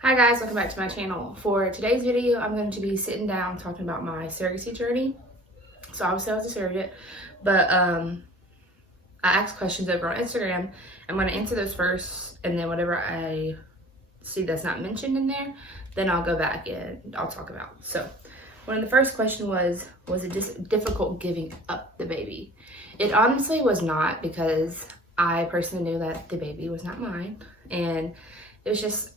Hi guys, welcome back to my channel. For today's video, I'm going to be sitting down talking about my surrogacy journey. So obviously I was a surrogate, but I asked questions over on Instagram. I'm going to answer those first, and then whatever I see that's not mentioned in there, then I'll go back and I'll talk about. So one of the first questions was it difficult giving up the baby? It honestly was not, because I personally knew that the baby was not mine, and it was just,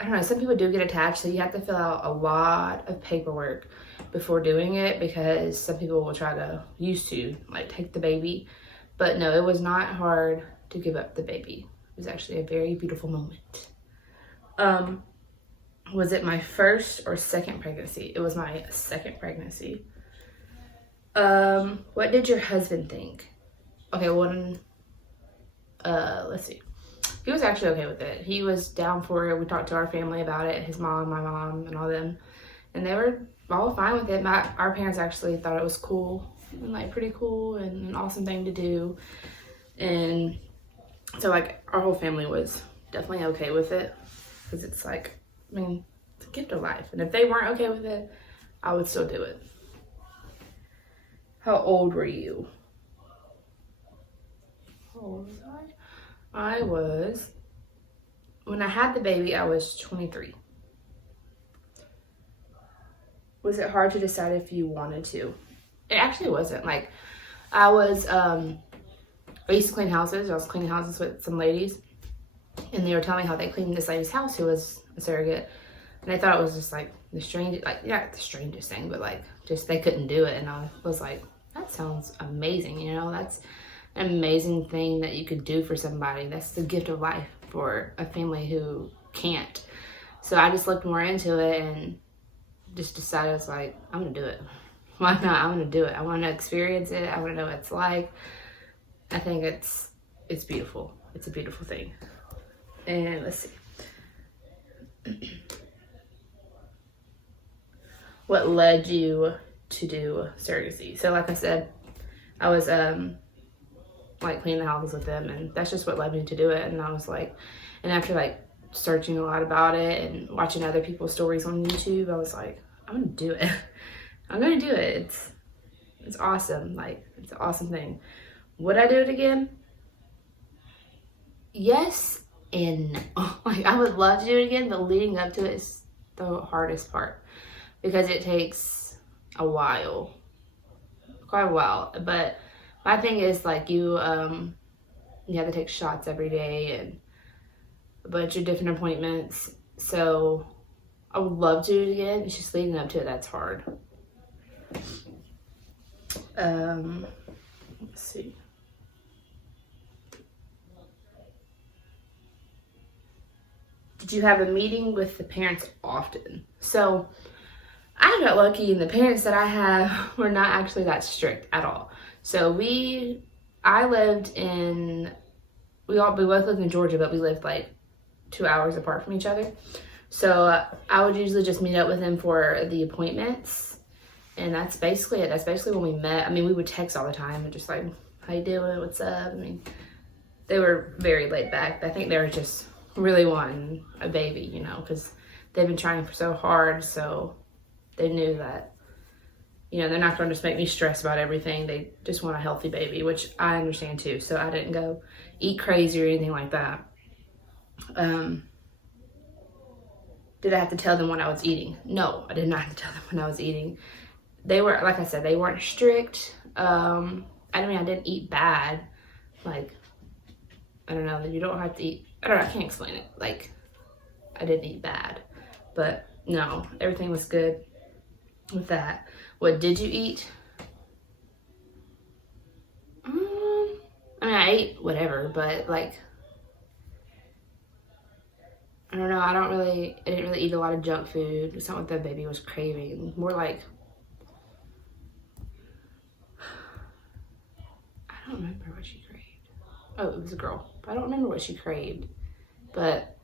I don't know, some people do get attached, so you have to fill out a lot of paperwork before doing it, because some people will try to like take the baby. But no, it was not hard to give up the baby. It was actually a very beautiful moment. Was it my first or second pregnancy? It was my second pregnancy. What did your husband think? Okay, let's see. He was actually okay with it. He was down for it. We talked to our family about it, his mom, my mom, and all them, and they were all fine with it. Our parents actually thought it was cool, and like pretty cool and an awesome thing to do. And so like our whole family was definitely okay with it, because it's like, I mean, it's a gift of life. And if they weren't okay with it, I would still do it. How old were you? How old was I was, when I had the baby, I was 23. Was it hard to decide if you wanted to? It actually wasn't. Like, I used to clean houses. I was cleaning houses with some ladies, and they were telling me how they cleaned this lady's house who was a surrogate, and I thought it was just like the strangest, like, not the strangest thing, but like just they couldn't do it. And I was like, that sounds amazing, you know? That's an amazing thing that you could do for somebody. That's the gift of life for a family who can't. So I just looked more into it and just decided, I was like, I'm gonna do it. Why not? I'm gonna do it. I want to experience it. I want to know what it's like. I think it's beautiful. It's a beautiful thing. And let's see. What led you to do surrogacy? So like I said, I was like cleaning the houses with them, and that's just what led me to do it. And I was like, and after like searching a lot about it and watching other people's stories on YouTube, I was like, I'm gonna do it. I'm gonna do it. It's awesome. Like, it's an awesome thing. Would I do it again? Yes and no. Like, I would love to do it again, but leading up to it is the hardest part, because it takes a while, quite a while. But my thing is, like, you have to take shots every day and a bunch of different appointments. So I would love to do it again. It's just leading up to it that's hard. Let's see. Did you have a meeting with the parents often? So I got lucky, and the parents that I have were not actually that strict at all. So we both lived in Georgia, but we lived like 2 hours apart from each other. So I would usually just meet up with them for the appointments, and that's basically it. That's basically when we met. I mean, we would text all the time and just like, how you doing? What's up? I mean, they were very laid back. I think they were just really wanting a baby, you know, because they've been trying for so hard. So they knew that, you know, they're not going to just make me stress about everything. They just want a healthy baby, which I understand too. So I didn't go eat crazy or anything like that. Did I have to tell them when I was eating? No, I did not have to tell them when I was eating. They were, like I said, they weren't strict. I mean, I didn't eat bad. Like, I don't know, you don't have to eat, I don't know, I can't explain it. Like, I didn't eat bad, but no, everything was good with that. What did you eat? I mean, I ate whatever, but like, I don't know, I didn't really eat a lot of junk food. It's not what the baby was craving. More like, I don't remember what she craved. Oh, it was a girl. I don't remember what she craved, but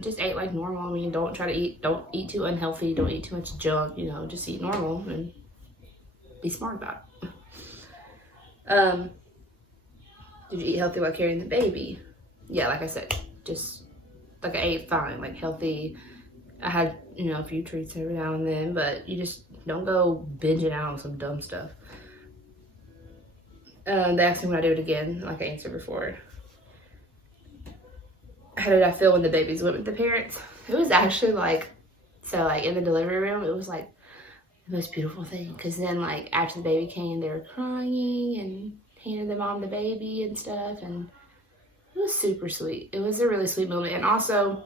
just ate like normal. I mean, don't eat too unhealthy. Don't eat too much junk, you know, just eat normal and be smart about it. Did you eat healthy while carrying the baby? Yeah, like I said, just like I ate fine, like healthy. I had, you know, a few treats every now and then, but you just don't go binging out on some dumb stuff. They asked me when I do it again, like I answered before. How did I feel when the babies went with the parents? It was actually like, so like in the delivery room, it was like the most beautiful thing. Because then like after the baby came, they were crying and handed the mom the baby and stuff. And it was super sweet. It was a really sweet moment. And also,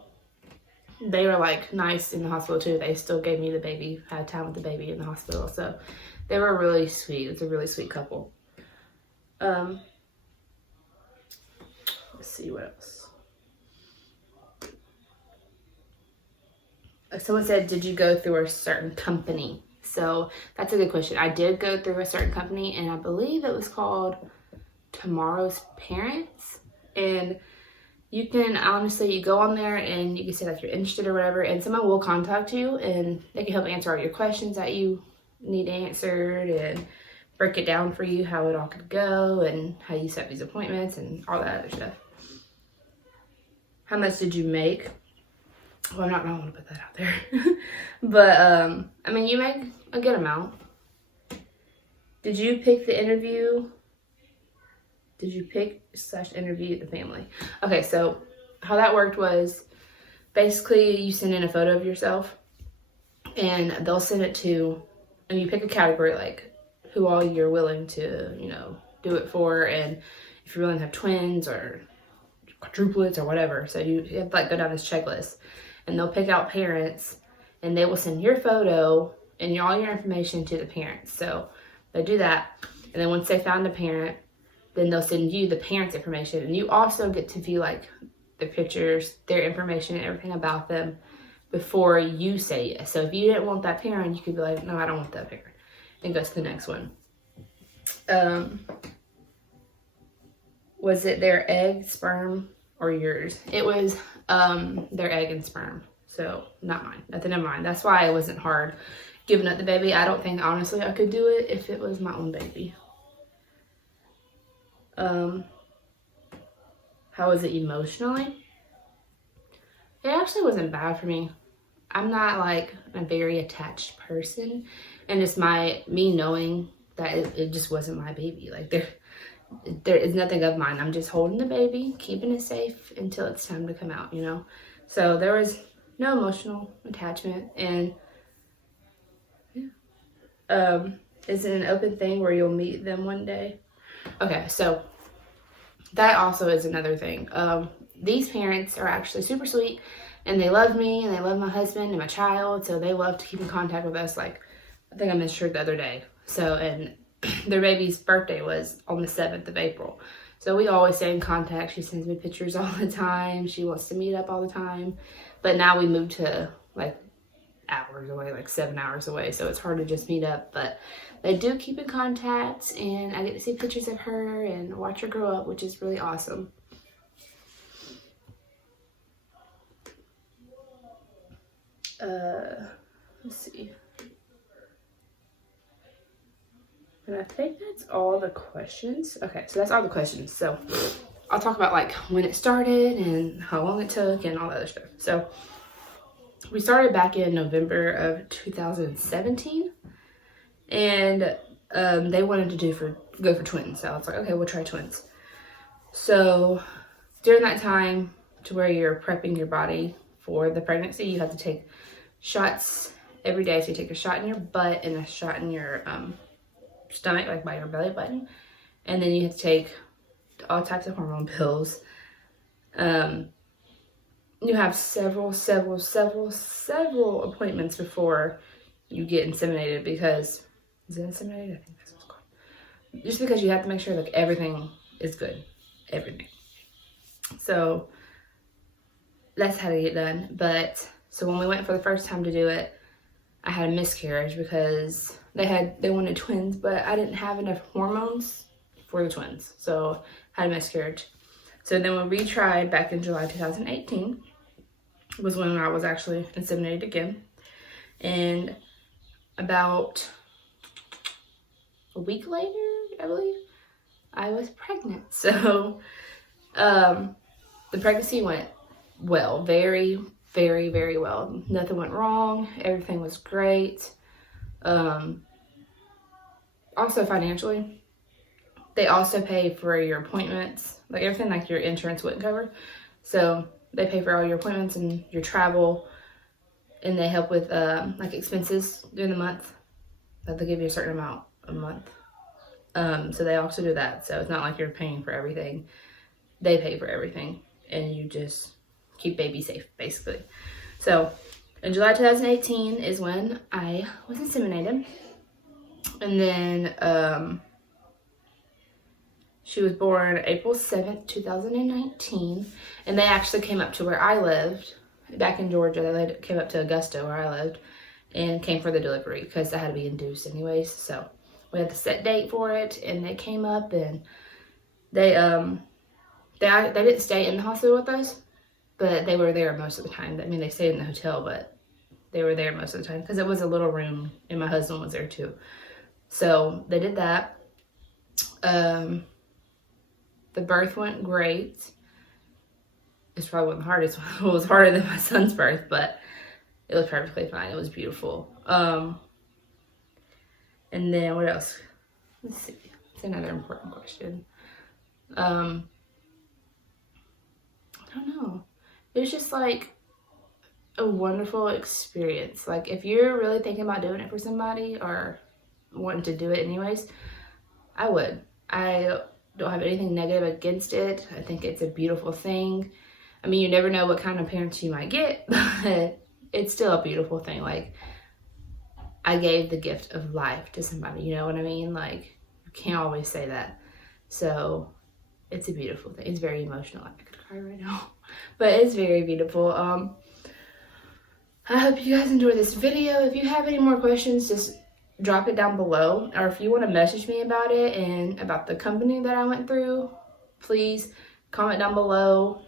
they were like nice in the hospital too. They still gave me the baby, had time with the baby in the hospital. So they were really sweet. It was a really sweet couple. Let's see what else. Someone said, did you go through a certain company? So that's a good question. I did go through a certain company, and I believe it was called Tomorrow's Parents. And you can honestly, you go on there and you can say like you're interested or whatever, and someone will contact you and they can help answer all your questions that you need answered and break it down for you, how it all could go and how you set these appointments and all that other stuff. How much did you make? Well, I don't want to put that out there. But, I mean, you make a good amount. Did you pick the interview? Did you pick / interview the family? Okay, so how that worked was basically you send in a photo of yourself and they'll send it to, and you pick a category like who all you're willing to, you know, do it for, and if you're willing to have twins or quadruplets or whatever. So you have to like go down this checklist. And they'll pick out parents and they will send your photo and all your information to the parents. So they do that. And then once they found a parent, then they'll send you the parents' information. And you also get to view like the pictures, their information, and everything about them before you say yes. So if you didn't want that parent, you could be like, no, I don't want that parent. And go to the next one. Was it their egg, sperm, or yours? It was their egg and sperm. So not mine, nothing of mine. That's why it wasn't hard giving up the baby. I don't think honestly I could do it if it was my own baby. How was it emotionally? It actually wasn't bad for me. I'm not like a very attached person, and it's me knowing that it just wasn't my baby. Like there is nothing of mine. I'm just holding the baby, keeping it safe until it's time to come out, you know? So there was no emotional attachment. And yeah. Is it an open thing where you'll meet them one day? Okay, so that also is another thing. These parents are actually super sweet, and they love me, and they love my husband and my child, so they love to keep in contact with us. Like, I think I mentioned the other day. So, and their baby's birthday was on the 7th of April. So we always stay in contact. She sends me pictures all the time. She wants to meet up all the time. But now we moved to like hours away, like 7 hours away. So it's hard to just meet up. But they do keep in contact, and I get to see pictures of her and watch her grow up, which is really awesome. Let's see. And I think that's all the questions. Okay, so that's all the questions. So I'll talk about like when it started and how long it took and all that other stuff. So we started back in November of 2017, and they wanted to go for twins. So I was like, okay, we'll try twins. So during that time, to where you're prepping your body for the pregnancy, you have to take shots every day. So you take a shot in your butt and a shot in your stomach, like by your belly button, and then you have to take all types of hormone pills. You have several appointments before you get inseminated, because is it inseminated? I think that's what it's called. Just because you have to make sure like everything is good, everything. So that's how to get done. But so when we went for the first time to do it, I had a miscarriage because they wanted twins, but I didn't have enough hormones for the twins. So I had a miscarriage. So then when we retried back in July 2018 was when I was actually inseminated again. And about a week later, I believe, I was pregnant. So the pregnancy went well, very, very, very well. Nothing went wrong. Everything was great. Also financially, they also pay for your appointments, like everything like your insurance wouldn't cover. So they pay for all your appointments and your travel, and they help with like expenses during the month. That they give you a certain amount a month. So they also do that. So it's not like you're paying for everything. They pay for everything, and you just keep baby safe, basically. So in July 2018 is when I was inseminated. And then she was born April 7th, 2019. And they actually came up to where I lived, back in Georgia. They came up to Augusta, where I lived, and came for the delivery because I had to be induced anyways. So we had the set date for it, and they came up, and they didn't stay in the hospital with us, but they were there most of the time. I mean, they stayed in the hotel, but they were there most of the time because it was a little room, and my husband was there too. So they did that. The birth went great. It's probably one of the hardest ones. It was harder than my son's birth, but it was perfectly fine. It was beautiful. And then what else? Let's see. It's another important question. I don't know. It was just like a wonderful experience. Like if you're really thinking about doing it for somebody or wanting to do it anyways, I would. I don't have anything negative against it. I think it's a beautiful thing. I mean, you never know what kind of parents you might get, but it's still a beautiful thing. Like, I gave the gift of life to somebody, you know what I mean? Like, you can't always say that. So it's a beautiful thing. It's very emotional. I could cry right now, but it's very beautiful. I hope you guys enjoyed this video. If you have any more questions, just drop it down below, or if you want to message me about it and about the company that I went through, please comment down below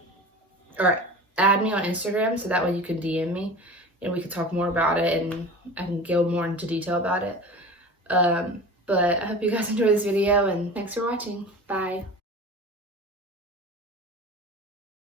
or add me on Instagram, so that way you can DM me and we can talk more about it and I can go more into detail about it. But I hope you guys enjoyed this video, and thanks for watching. Bye.